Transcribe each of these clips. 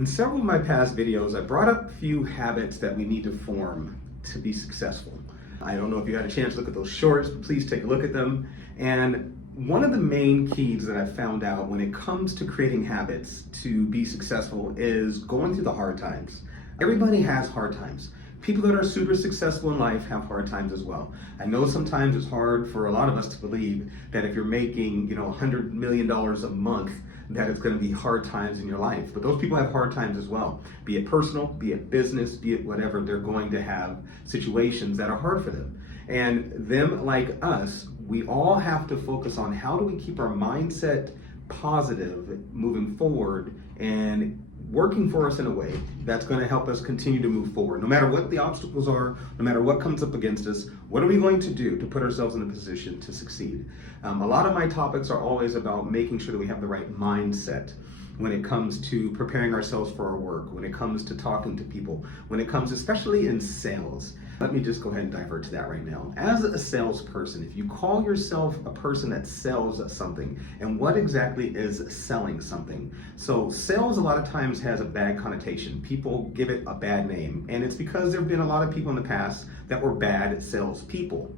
In several of my past videos, I brought up a few habits that we need to form to be successful. I don't know if you had a chance to look at those shorts, but please take a look at them. And one of the main keys that I found out when it comes to creating habits to be successful is going through the hard times. Everybody has hard times. People that are super successful in life have hard times as well. I know sometimes it's hard for a lot of us to believe that if you're making, $100 million a month, that it's going to be hard times in your life. But those people have hard times as well. Be it personal, be it business, be it whatever, they're going to have situations that are hard for them. And them, like us, we all have to focus on how do we keep our mindset positive moving forward and working for us in a way that's going to help us continue to move forward. No matter what the obstacles are, no matter what comes up against us, what are we going to do to put ourselves in a position to succeed? A lot of my topics are always about making sure that we have the right mindset when it comes to preparing ourselves for our work, when it comes to talking to people, when it comes especially in sales. Let me just go ahead and divert to that right now. As a salesperson, if you call yourself a person that sells something, and what exactly is selling something? So sales a lot of times has a bad connotation. People give it a bad name, and it's because there have been a lot of people in the past that were bad salespeople.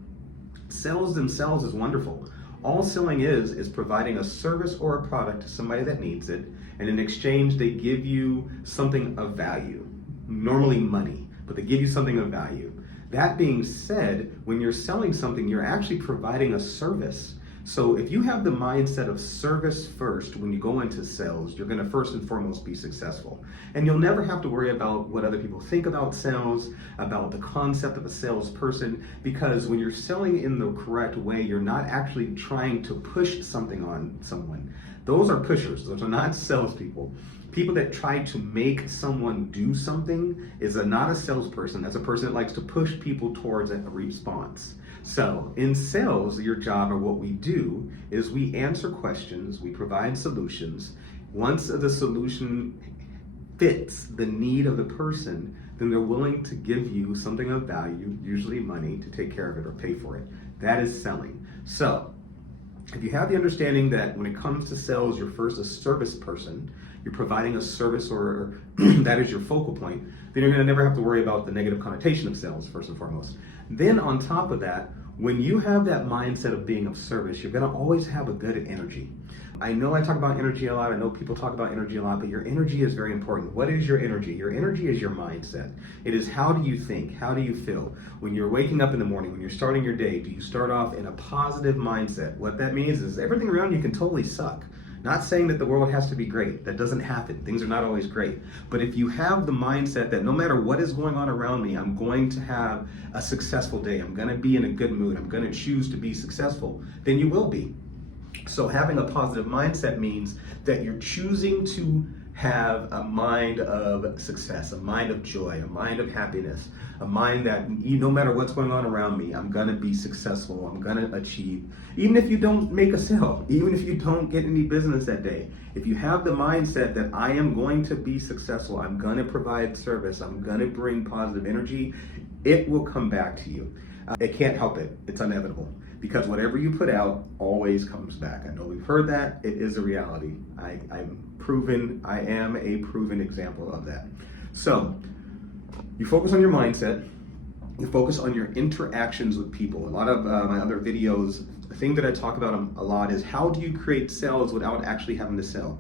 Sales themselves is wonderful. All selling is providing a service or a product to somebody that needs it, and in exchange they give you something of value, normally money, but they give you something of value. That being said, when you're selling something, you're actually providing a service. So if you have the mindset of service first when you go into sales, you're going to first and foremost be successful. And you'll never have to worry about what other people think about sales, about the concept of a salesperson, because when you're selling in the correct way, you're not actually trying to push something on someone. Those are pushers. Those are not salespeople. People that try to make someone do something is not a salesperson. That's a person that likes to push people towards a response. So in sales, your job, or what we do, is we answer questions, we provide solutions. Once the solution fits the need of the person, then they're willing to give you something of value, usually money, to take care of it or pay for it. That is selling. So if you have the understanding that when it comes to sales, you're first a service person, you're providing a service or that is your focal point, then you're going to never have to worry about the negative connotation of sales, first and foremost. Then on top of that, when you have that mindset of being of service, you're going to always have a good energy. I know I talk about energy a lot. I know people talk about energy a lot, but your energy is very important. What is your energy? Your energy is your mindset. It is how do you think? How do you feel? When you're waking up in the morning, when you're starting your day, do you start off in a positive mindset? What that means is everything around you can totally suck. Not saying that the world has to be great. That doesn't happen. Things are not always great. But if you have the mindset that no matter what is going on around me, I'm going to have a successful day. I'm going to be in a good mood. I'm going to choose to be successful. Then you will be. So having a positive mindset means that you're choosing to have a mind of success, a mind of joy, a mind of happiness, a mind that no matter what's going on around me, I'm going to be successful, I'm going to achieve. Even if you don't make a sale, even if you don't get any business that day, if you have the mindset that I am going to be successful, I'm going to provide service, I'm going to bring positive energy, it will come back to you. It can't help it. It's inevitable. Because whatever you put out always comes back. I know we've heard that. It is a reality. I am a proven example of that. So you focus on your mindset. You focus on your interactions with people. A lot of my other videos, the thing that I talk about a lot is how do you create sales without actually having to sell?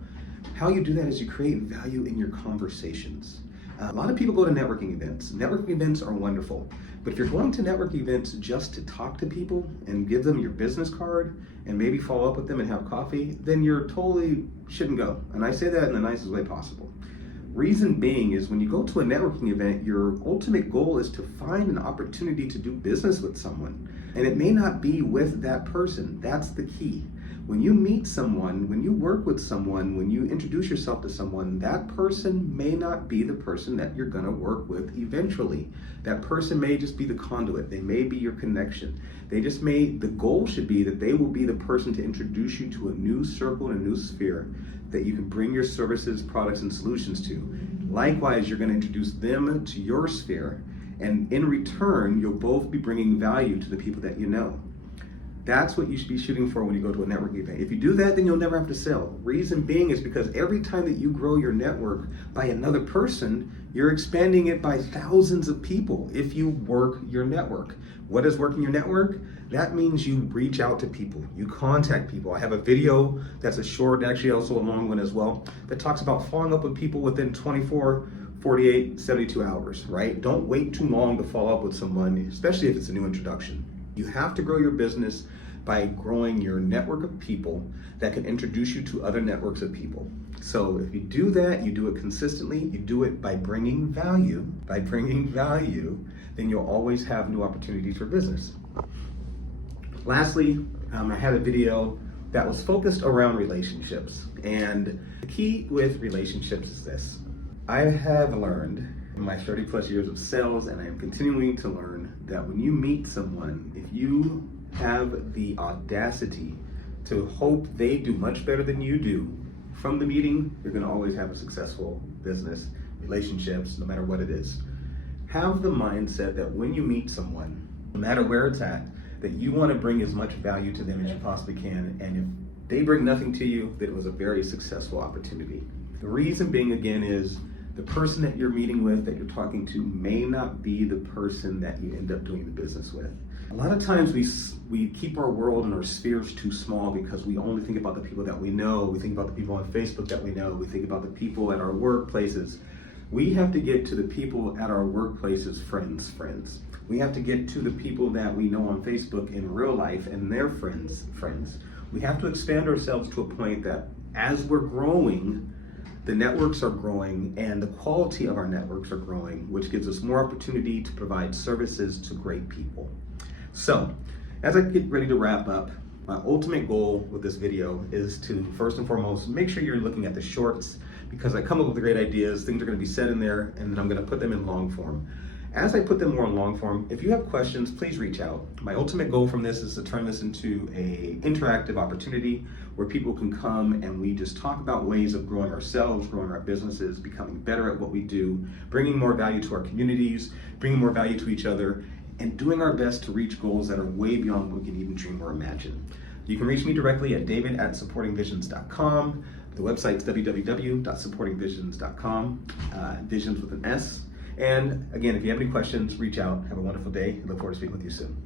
How you do that is you create value in your conversations. A lot of people go to networking events. Networking events are wonderful. But if you're going to networking events just to talk to people and give them your business card and maybe follow up with them and have coffee, then you're totally shouldn't go. And I say that in the nicest way possible. Reason being is when you go to a networking event, your ultimate goal is to find an opportunity to do business with someone. And it may not be with that person. That's the key. When you meet someone, when you work with someone, when you introduce yourself to someone, that person may not be the person that you're going to work with eventually. That person may just be the conduit. They may be your connection. The goal should be that they will be the person to introduce you to a new circle and a new sphere that you can bring your services, products, and solutions to. Likewise, you're going to introduce them to your sphere, and in return, you'll both be bringing value to the people that you know. That's what you should be shooting for when you go to a networking event. If you do that, then you'll never have to sell. Reason being is because every time that you grow your network by another person, you're expanding it by thousands of people if you work your network. What is working your network? That means you reach out to people, you contact people. I have a video that's a short, actually also a long one as well, that talks about following up with people within 24, 48, 72 hours, right? Don't wait too long to follow up with someone, especially if it's a new introduction. You have to grow your business by growing your network of people that can introduce you to other networks of people. So if you do that, you do it consistently, you do it by bringing value, then you'll always have new opportunities for business. Lastly, I had a video that was focused around relationships. And the key with relationships is this. I have learned in my 30 plus years of sales, and I am continuing to learn, that when you meet someone, if you have the audacity to hope they do much better than you do from the meeting, you're gonna always have a successful business, relationships, no matter what it is. Have the mindset that when you meet someone, no matter where it's at, that you wanna bring as much value to them as you possibly can, and if they bring nothing to you, that it was a very successful opportunity. The reason being, again, is the person that you're meeting with, that you're talking to, may not be the person that you end up doing the business with. A lot of times we keep our world and our spheres too small because we only think about the people that we know. We think about the people on Facebook that we know. We think about the people at our workplaces. We have to get to the people at our workplaces, friends. We have to get to the people that we know on Facebook in real life and their friends. We have to expand ourselves to a point that as we're growing, the networks are growing and the quality of our networks are growing, which gives us more opportunity to provide services to great people. So, as I get ready to wrap up, my ultimate goal with this video is to, first and foremost, make sure you're looking at the shorts, because I come up with great ideas, things are gonna be said in there, and then I'm gonna put them in long form. As I put them more in long form, if you have questions, please reach out. My ultimate goal from this is to turn this into an interactive opportunity where people can come and we just talk about ways of growing ourselves, growing our businesses, becoming better at what we do, bringing more value to our communities, bringing more value to each other, and doing our best to reach goals that are way beyond what we can even dream or imagine. You can reach me directly at david@supportingvisions.com. The website's www.supportingvisions.com, visions with an S. And again, if you have any questions, reach out. Have a wonderful day. I look forward to speaking with you soon.